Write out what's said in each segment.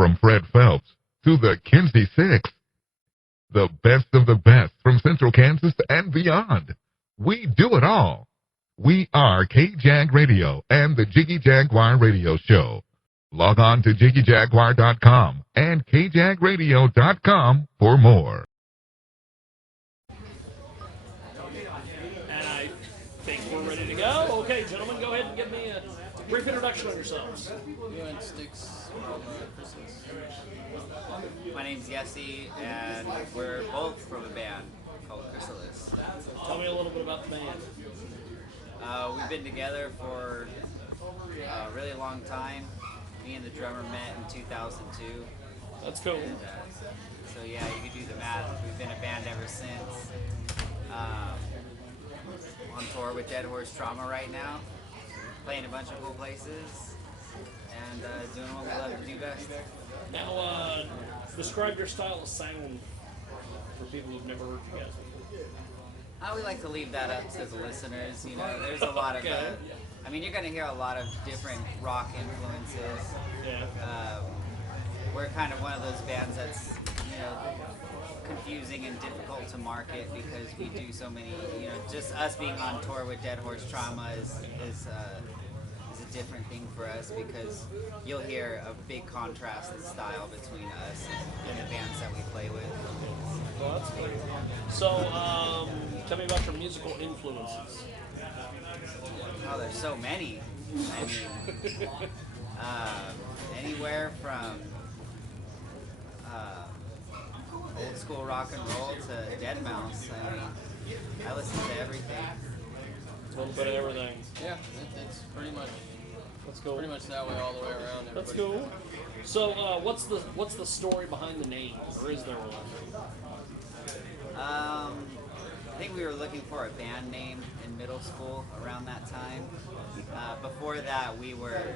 From Fred Phelps to the Kinsey Six. The best of the best from Central Kansas and beyond. We do it all. We are KJAG Radio and the Jiggy Jaguar Radio Show. Log on to JiggyJaguar.com and KJAGRadio.com for more. And I think we're ready to go. Okay, gentlemen, go ahead and give me a brief introduction on yourselves. You and Sticks from Chrysalis. My name's Jesse, and we're both from a band called Chrysalis. Tell me a little bit about the band. We've been together for a really long time. Me and the drummer met in 2002. That's cool. And, so yeah, you can do the math. We've been a band ever since. On tour with Dead Horse Trauma right now, playing a bunch of cool places, and doing what we love to do best. Now, describe your style of sound for people who've never heard you guys before. We like to leave that up to the listeners. You know, there's a lot of, I mean, you're going to hear a lot of different rock influences. Yeah. We're kind of one of those bands that's, you know, confusing and difficult to market because we do so many, you know, just us being on tour with Dead Horse Trauma is a different thing for us because you'll hear a big contrast in style between us and the bands that we play with. Well, that's cool. So, tell me about your musical influences. Oh, there's so many. I mean, anywhere from old school rock and roll to Dead Mouse. I mean, I listen to everything. A little bit of everything. Yeah, it's pretty much. That's cool. Pretty much that way all the way around. That's cool. So, what's the story behind the name, or is there one? I think we were looking for a band name in middle school around that time. Before that, we were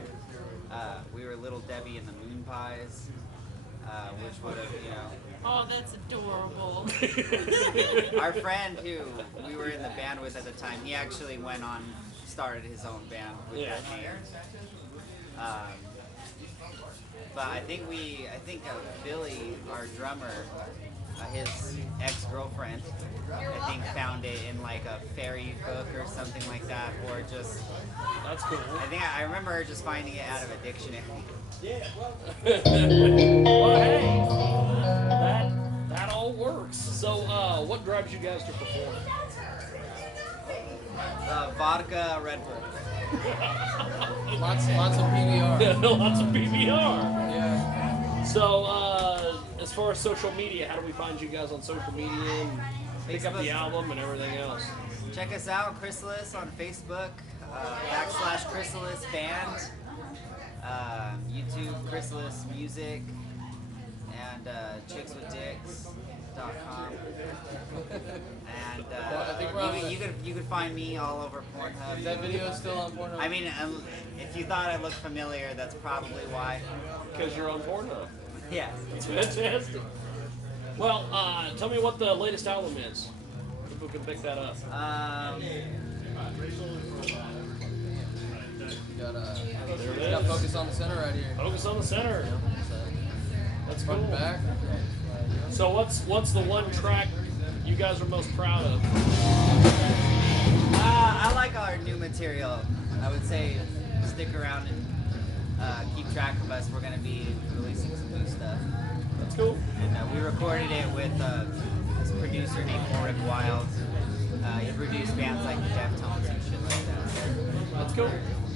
Little Debbie and the Moon Pies, which would have, you know. Oh, that's adorable. Our friend who we were in the band with at the time, he actually went on, started his own band with that name. But I think Billy, our drummer, his ex-girlfriend, I think found it in like a fairy book or something like that, or just. That's cool. I remember her just finding it out of a dictionary. Yeah. Well, hey, that all works. So, what drives you guys to perform? Vodka, Red Bull. Lots of PBR. Lots of PBR. Yeah. So, as far as social media, how do we find you guys on social media and pick up the album and everything else? Check us out, Chrysalis on Facebook, / Chrysalis Band, YouTube, Chrysalis Music, and chickswithdicks.com. And I think we're on you could find me all over Pornhub. Is that video still on Pornhub? I mean, if you thought I looked familiar, that's probably why. Because you're on Pornhub. Yeah. That's fantastic. Well, tell me what the latest album is. People can pick that up. You got Focus on the Center right here. Focus on the Center. That's cool. Front and back. So what's the one track you guys are most proud of? I like our new material. I would say stick around and keep track of us. We're going to be releasing some new stuff. That's cool. And we recorded it with this producer named Ulrich Wild. He produced bands like the Deftones and shit like that. That's cool.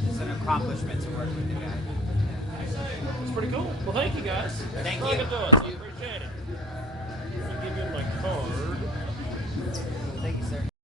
It's an accomplishment to work with the guy. It's pretty cool. Well, thank you guys. Thank you. Appreciate it. Let me give you my card. Thank you, sir.